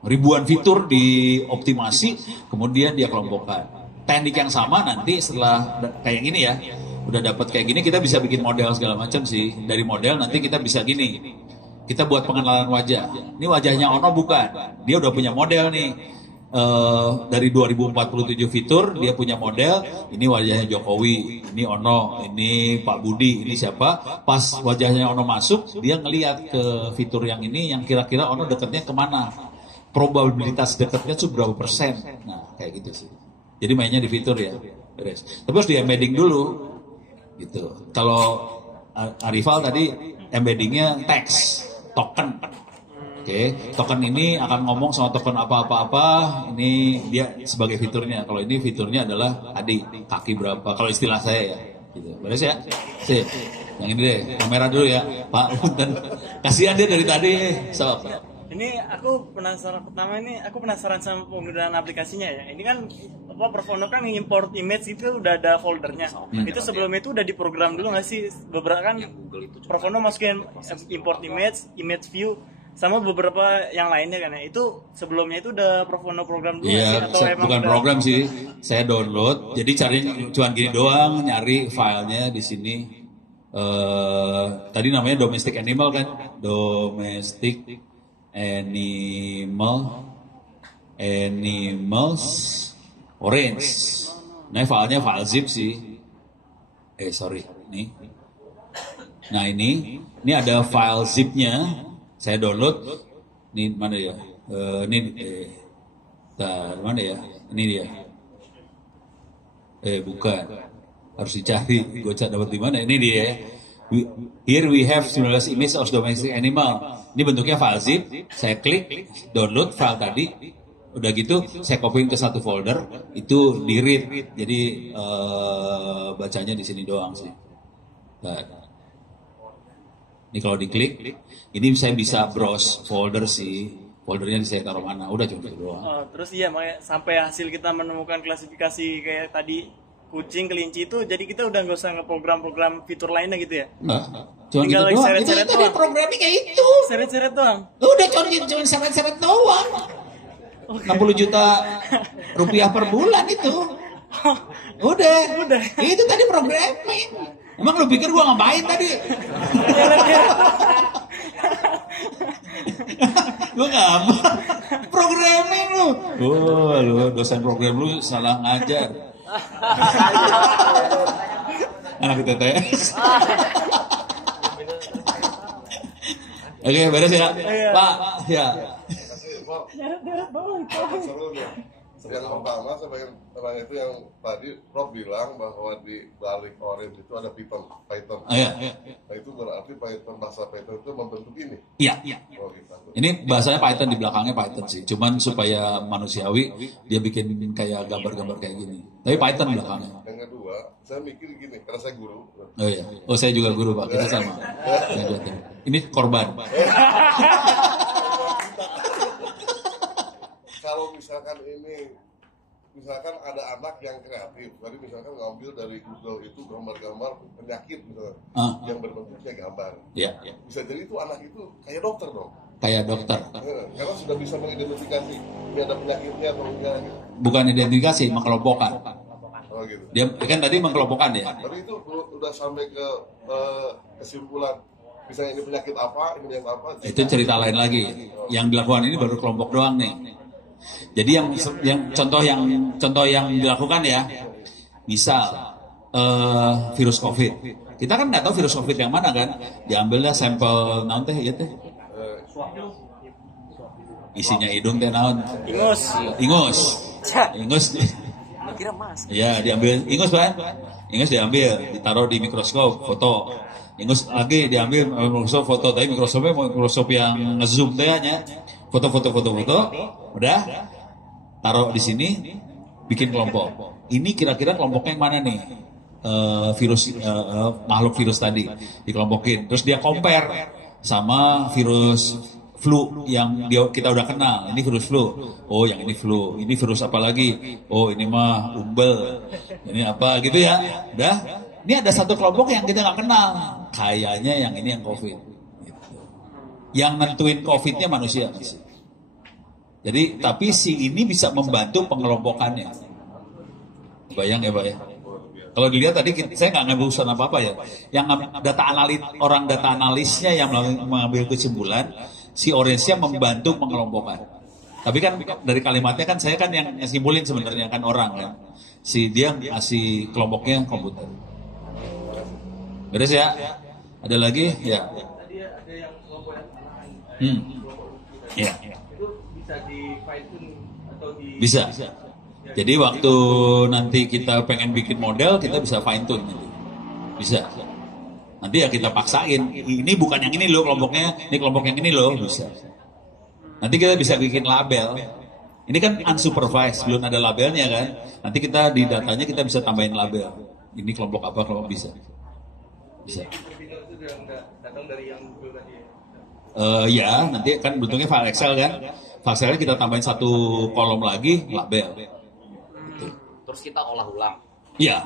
Ribuan fitur dioptimasi, kemudian dia kelompokkan. Teknik yang sama nanti setelah kayak gini ya, udah dapat kayak gini, kita bisa bikin model segala macam sih. Dari model nanti kita bisa gini, kita buat pengenalan wajah. Ini wajahnya Ono bukan, dia udah punya model nih. Dari 2047 fitur dia punya model. Ini wajahnya Jokowi, ini Ono, ini Pak Budi, ini siapa. Pas wajahnya Ono masuk, dia ngelihat ke fitur yang ini, yang kira-kira Ono dekatnya kemana, probabilitas dekatnya tuh berapa persen. Nah kayak gitu sih. Jadi mainnya di fitur ya, beres. Tapi harus di embedding dulu gitu. Kalau Arifal tadi embeddingnya teks, token. Oke, token ini akan ngomong sama token apa-apa-apa, ini dia sebagai fiturnya. Kalau ini fiturnya adalah adik, kaki berapa, kalau istilah saya ya. Gitu. Beres ya? Sip. Yang ini deh, kamera dulu ya, Pak. Dan kasihan dia dari tadi, sob. Ini aku penasaran sama penggunaan aplikasinya ya. Ini kan Perfono kan import image itu udah ada foldernya. Itu sebelumnya itu udah diprogram dulu nggak sih? Beberapa kan Perfono masukin import image view sama beberapa yang lainnya kan ya. Itu sebelumnya itu udah Perfono program dulu nggak sih? Iya, Atau emang bukan udah... program sih. Saya download. Jadi carinya cuma gini doang, nyari filenya di sini. Tadi namanya domestic animal kan? Domestic animals orange. Nah filenya file zip sih. Sorry, nih. Nah ini ada file zipnya. Saya download. Ini mana ya? Mana ya? Ini dia. Bukan. Harus dicari. Gue dapat di mana? Ini dia. Here we have 19 image of domestic animal. Ini bentuknya file zip. Saya klik, download file tadi. Udah gitu, saya copy ke satu folder. Itu di read. Jadi bacanya di sini doang sih. Nah. Ini kalau diklik, ini saya bisa browse folder sih. Foldernya saya taruh mana? Udah cuma itu doang. Terus iya, makanya sampai hasil kita menemukan klasifikasi kayak tadi kucing, kelinci itu, jadi kita udah nggak usah ngeprogram-program fitur lainnya gitu ya? Enggak, cuma tinggal gitu doang. seret-seret Itu doang. programnya kayak itu. Seret-seret doang. Udah cuma seret-seret doang. 60 juta rupiah per bulan itu. Udah. Itu tadi programming. Emang lu pikir gua ngapain tadi? Gua ngapa? Programming lu. Lu dosen program lu salah ngajar. Anak TTS. Oke, beres ya, Pak. Ya. Deret-deret bawah. Yang pertama saya pengen terang itu yang tadi Rob bilang bahwa di balik orange itu ada Python. Iya. Nah itu berarti bahasa Python itu membentuk ini. Iya. Oh, gitu. Ini bahasanya Python, di belakangnya Python sih. Cuman supaya manusiawi dia bikin kayak gambar-gambar kayak gini. Tapi Python belakangnya. Yang kedua, saya mikir gini, karena saya guru. Oh iya. Oh saya juga guru Pak. Kita sama. Ini korban. Kalau misalkan ada anak yang kreatif, jadi misalkan ngambil dari Google itu gambar-gambar penyakit misalnya, yang berbentuknya gambar. Iya. Bisa jadi itu anak itu kayak dokter dong. Kayak dokter. Karena sudah bisa mengidentifikasi ini ada penyakitnya atau enggak. Gitu. Bukan identifikasi, mengkelompokkan. Oh gitu. Dia kan tadi mengkelompokkan ya. Tapi itu udah sampai ke kesimpulan. Misalnya ini penyakit apa, ini penyakit apa. Itu cerita lain lagi. Yang dilakukan ini baru kelompok doang nih. Jadi yang contoh yang dilakukan ya, misal virus COVID. Kita kan nggak tahu virus COVID yang mana kan. Diambilnya sampel naon teh ya teh. Isinya hidung teh naon? Ingus. Kira mas. Ya, diambil ingus Pak. Ingus diambil, ditaruh di mikroskop, foto. Ingus lagi diambil mikroskop foto, tapi mikroskop yang ngezoom teh nya. Foto, udah taruh di sini, bikin kelompok. Ini kira-kira kelompoknya yang mana nih? Makhluk virus tadi dikelompokin. Terus dia compare sama virus flu yang kita udah kenal. Ini virus flu. Oh, yang ini flu. Ini virus apa lagi? Oh, ini mah umbel. Ini apa gitu ya? Udah. Ini ada satu kelompok yang kita nggak kenal. Kayaknya yang ini yang COVID. Yang nentuin COVID-nya manusia. Jadi, tapi si ini bisa membantu pengelompokannya. Bayang ya Pak ya. Kalau dilihat tadi saya nggak ngambil urusan apa-apa ya. Yang data analisnya yang mengambil kesimpulan, si orange-nya membantu pengelompokan. Tapi kan dari kalimatnya kan saya kan yang nyimpulin sebenarnya kan orang kan. Si dia ngasih kelompoknya komputer. Beres ya? Ada lagi? Ya. Tadi ada yang kelompok yang Iya. itu bisa di fine tune atau di Bisa. Jadi waktu nanti kita pengen bikin model, kita bisa fine tune. Bisa. Nanti ya kita paksain. Ini bukan yang ini loh kelompoknya, ini kelompok yang ini loh, bisa. Nanti kita bisa bikin label. Ini kan unsupervised, belum ada labelnya kan. Nanti kita di datanya kita bisa tambahin label. Ini kelompok apa, kelompok bisa. Bisa. itu datang dari yang Google tadi ya. Ya, nanti kan bentuknya file Excel kan. File Excel kita tambahin satu kolom lagi, label. Terus kita olah ulang. Iya,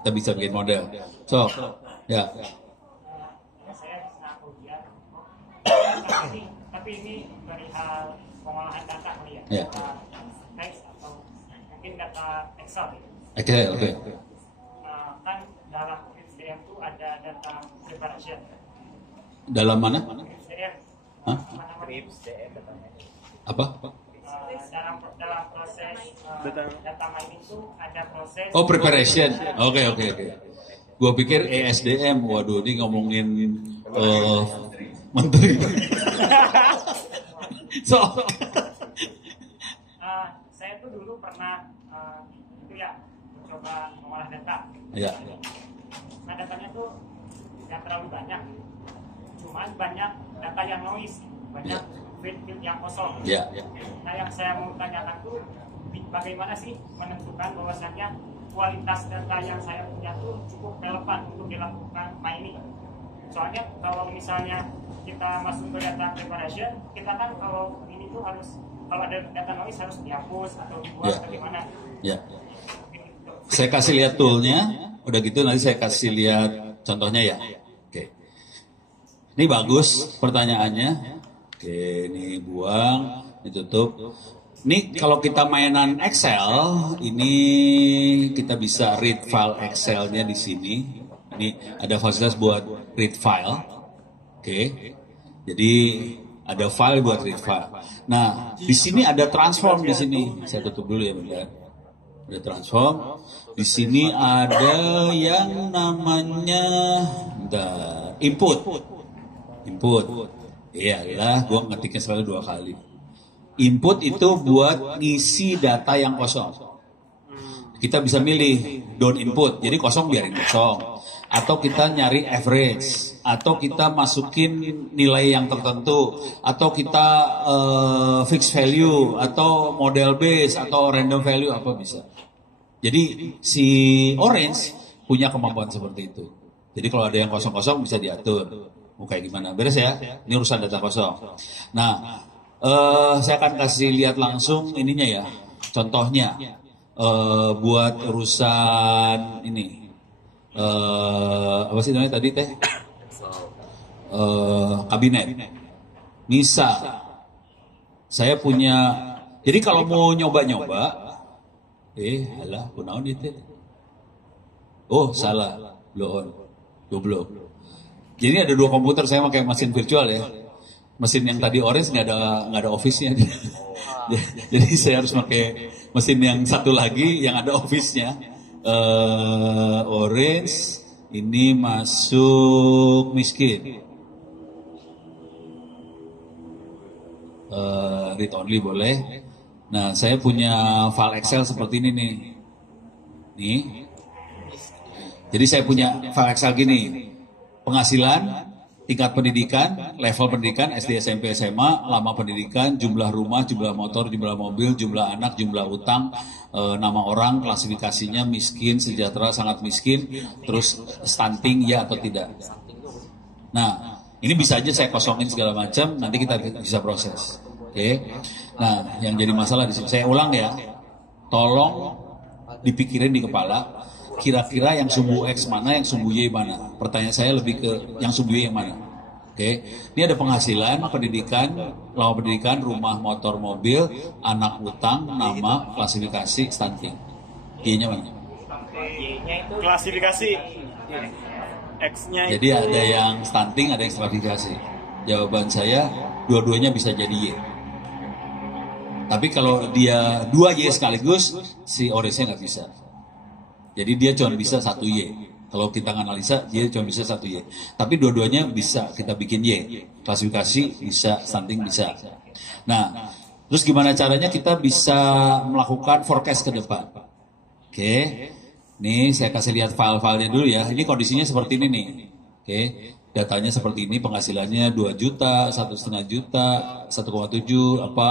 kita bisa bikin model. So, ya. Saya bisa ujian. Tapi ini dari hal pengolahan data kali ya. Ya. Data teks atau mungkin data Excel. Excel, oke. Kan dalam SDM itu ada data preparation. Dalam mana? SDM. Hah? Apa? Dalam proses data mining itu ada proses. Oh, preparation. Oke. Gua pikir ESDM. Waduh, ini ngomongin menteri. Saya tuh dulu pernah itu ya mencoba mengolah data. Ya. Nah, datanya tuh nggak terlalu banyak. Cuman banyak data yang noise, banyak field yang kosong. Ya. Nah, yang saya mau tanyakan tuh bagaimana sih menentukan bahwasannya kualitas data yang saya punya tuh cukup relevan untuk dilakukan mining. Soalnya kalau misalnya kita masuk ke data preparation, kita kan kalau ini tuh harus, kalau ada data noise harus dihapus atau dibuat bagaimana. Ya. Saya kasih lihat toolnya, udah gitu nanti saya kasih lihat contohnya ya. Oke. Ini bagus pertanyaannya. Oke, ini buang, ditutup. Ini kalau kita mainan Excel, ini kita bisa read file Excel-nya di sini. Ini ada fasilitas buat read file. Oke. Jadi ada file buat read file. Nah, di sini ada transform di sini. Saya tutup dulu ya bentar. Ada transform. Di sini ada yang namanya input. Iyalah, gue ngetiknya selalu 2 kali. Input itu buat ngisi data yang kosong. Kita bisa milih don't input, jadi kosong biarin kosong. Atau kita nyari average, atau kita masukin nilai yang tertentu, atau kita fixed value, atau model base, atau random value, apa bisa. Jadi si Orange punya kemampuan seperti itu. Jadi kalau ada yang kosong-kosong bisa diatur. Mau kayak gimana? Beres ya? Ini urusan data kosong. Nah, saya akan kasih lihat langsung ininya ya, contohnya buat urusan ini apa sih namanya tadi teh kabinet. Misal saya punya, jadi kalau mau nyoba-nyoba, alah, kunaon itu? Oh salah, blow on, goblok. Jadi ada 2 komputer, saya pakai mesin virtual ya. Mesin yang tadi orange nggak ada office-nya. Jadi saya harus pakai mesin yang satu lagi yang ada office-nya. Orange ini masuk miskin. Read only boleh. Nah, saya punya file Excel seperti ini nih. Nih. Jadi saya punya file Excel gini. Penghasilan, tingkat pendidikan, level pendidikan, SD, SMP, SMA, lama pendidikan, jumlah rumah, jumlah motor, jumlah mobil, jumlah anak, jumlah utang, nama orang, klasifikasinya miskin, sejahtera, sangat miskin, terus stunting ya atau tidak. Nah, ini bisa aja saya kosongin segala macam, nanti kita bisa proses. Oke. Nah, yang jadi masalah di sini, saya ulang ya, tolong dipikirin di kepala. Kira-kira yang sumbu X mana, yang sumbu Y mana? Pertanyaan saya lebih ke yang sumbu Y yang mana? Oke, ini ada penghasilan, pendidikan, lama pendidikan, rumah, motor, mobil, anak, utang, nama, klasifikasi, stunting. Y-nya mana? Y-nya itu klasifikasi. X-nya jadi itu... ada yang stunting, ada yang klasifikasi. Jawaban saya, dua-duanya bisa jadi Y. Tapi kalau dia 2 Y sekaligus, si orange-nya nggak bisa. Jadi dia cuma bisa 1 Y. Kalau kita analisa, dia cuma bisa 1 Y. Tapi dua-duanya bisa kita bikin Y. Klasifikasi bisa, stunting bisa. Nah, terus gimana caranya kita bisa melakukan forecast ke depan? Oke, nih saya kasih lihat file-filenya dulu ya. Ini kondisinya seperti ini nih. Oke, datanya seperti ini, penghasilannya 2 juta, 1,5 juta, 1,7 apa,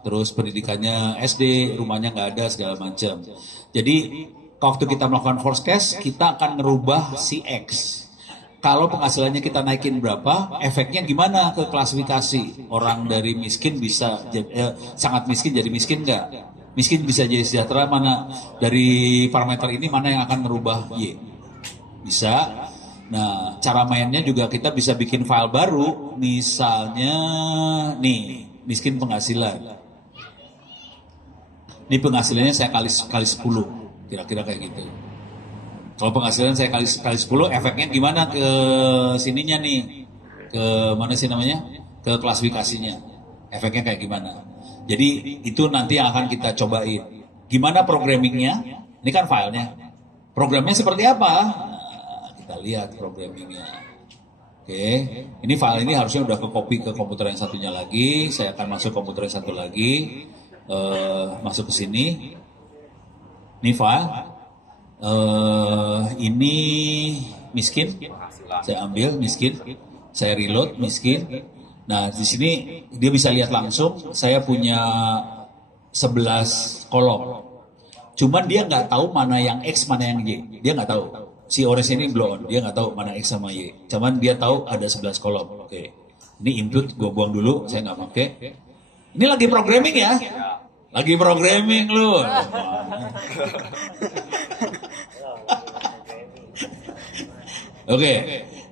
terus pendidikannya SD, rumahnya nggak ada segala macam. Jadi waktu kita melakukan forecast, kita akan ngerubah si X. Kalau penghasilannya kita naikin berapa, efeknya gimana ke klasifikasi? Orang dari miskin bisa sangat miskin jadi miskin nggak? Miskin bisa jadi sejahtera, mana dari parameter ini mana yang akan merubah Y? Bisa. Nah, cara mainnya juga kita bisa bikin file baru, misalnya nih, miskin penghasilan. Ini penghasilannya saya kali 10. Kira-kira kayak gitu. Kalau penghasilan saya kali 10, efeknya gimana ke sininya nih? Ke mana sih namanya? Ke klasifikasinya. Efeknya kayak gimana? Jadi itu nanti yang akan kita cobain. Gimana programmingnya? Ini kan filenya. Programnya seperti apa? Nah, kita lihat programmingnya. Oke, ini file ini harusnya udah ke copy ke komputer yang satunya lagi. Saya akan masuk komputer yang satu lagi. Masuk ke sini. Ini file, ini miskin, saya ambil miskin, saya reload miskin. Nah di sini dia bisa lihat langsung, saya punya 11 kolom. Cuman dia nggak tahu mana yang X, mana yang Y, dia nggak tahu. Si orange ini blow on, dia nggak tahu mana X sama Y. Cuman dia tahu ada 11 kolom. Oke, ini input, gue buang dulu, saya nggak pakai. Ini lagi programming ya. Lagi programming lu. Oke,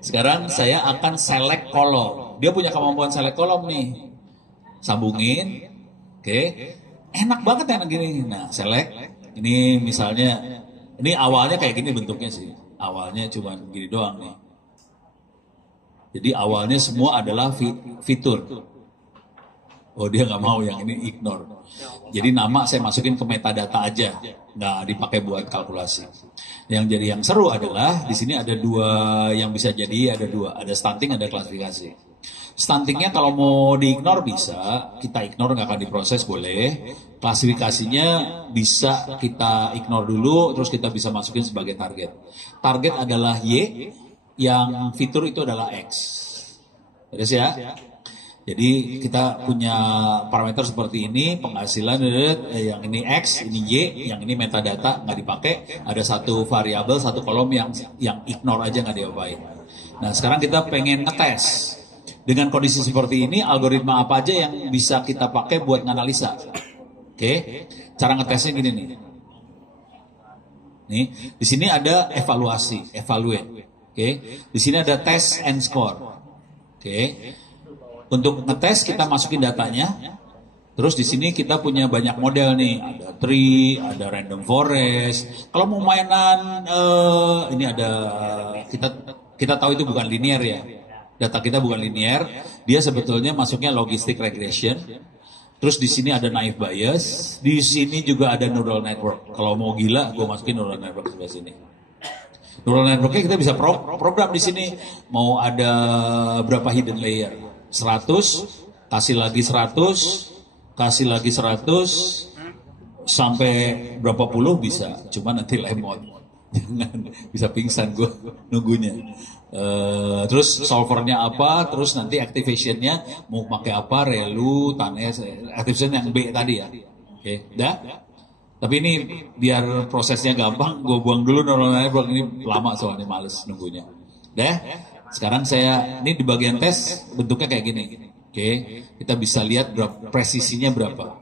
sekarang saya akan select kolom. Dia punya kemampuan select kolom nih. Sambungin. Oke. Enak banget enak gini. Nah, select. Ini misalnya, ini awalnya kayak gini bentuknya sih. Awalnya cuma gini doang nih. Jadi awalnya semua adalah fitur. Oh dia nggak mau yang ini ignore. Jadi nama saya masukin ke metadata aja, nggak dipakai buat kalkulasi. Yang jadi yang seru adalah di sini ada 2 yang bisa jadi, ada 2, ada stunting, ada klasifikasi. Stuntingnya kalau mau di-ignore bisa, kita ignore nggak akan diproses boleh. Klasifikasinya bisa kita ignore dulu, terus kita bisa masukin sebagai target. Target adalah Y, yang fitur itu adalah X. Terus ya. Jadi kita punya parameter seperti ini, penghasilan yang ini X, ini Y, yang ini metadata nggak dipakai. Ada satu variabel, satu kolom yang ignore aja nggak diapain. Nah sekarang kita pengen ngetes. Dengan kondisi seperti ini, algoritma apa aja yang bisa kita pakai buat nganalisa? Oke, cara ngetesnya gini nih. Nih, di sini ada evaluasi, evaluate. Oke, di sini ada test and score. Oke. Untuk ngetes kita masukin datanya. Terus di sini kita punya banyak model nih, ada tree, ada random forest. Kalau mau mainan ini ada kita tahu itu bukan linear ya. Data kita bukan linear, dia sebetulnya masuknya logistic regression. Terus di sini ada naive bias, di sini juga ada neural network. Kalau mau gila, gue masukin neural network sebelah sini. Neural networknya kita bisa program di sini. Mau ada berapa hidden layer? 100, kasih lagi 100, kasih lagi 100, sampai berapa puluh bisa. Cuma nanti lemot, jangan bisa pingsan gue nunggunya. Terus solvernya apa, terus nanti activationnya mau pakai apa, relu, tanes, activation yang B tadi ya. Oke, dah. Tapi ini biar prosesnya gampang, gue buang dulu neural network, ini lama soalnya males nunggunya. Dah. Sekarang ini di bagian tes bentuknya kayak gini. Oke, kita bisa lihat presisinya berapa.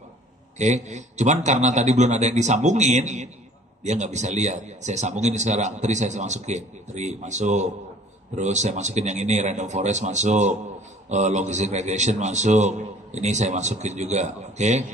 Oke, cuman karena tadi belum ada yang disambungin, dia nggak bisa lihat. Saya sambungin sekarang, tree saya masukin, tree masuk. Terus saya masukin yang ini, random forest masuk, logistic regression masuk. Ini saya masukin juga. Oke.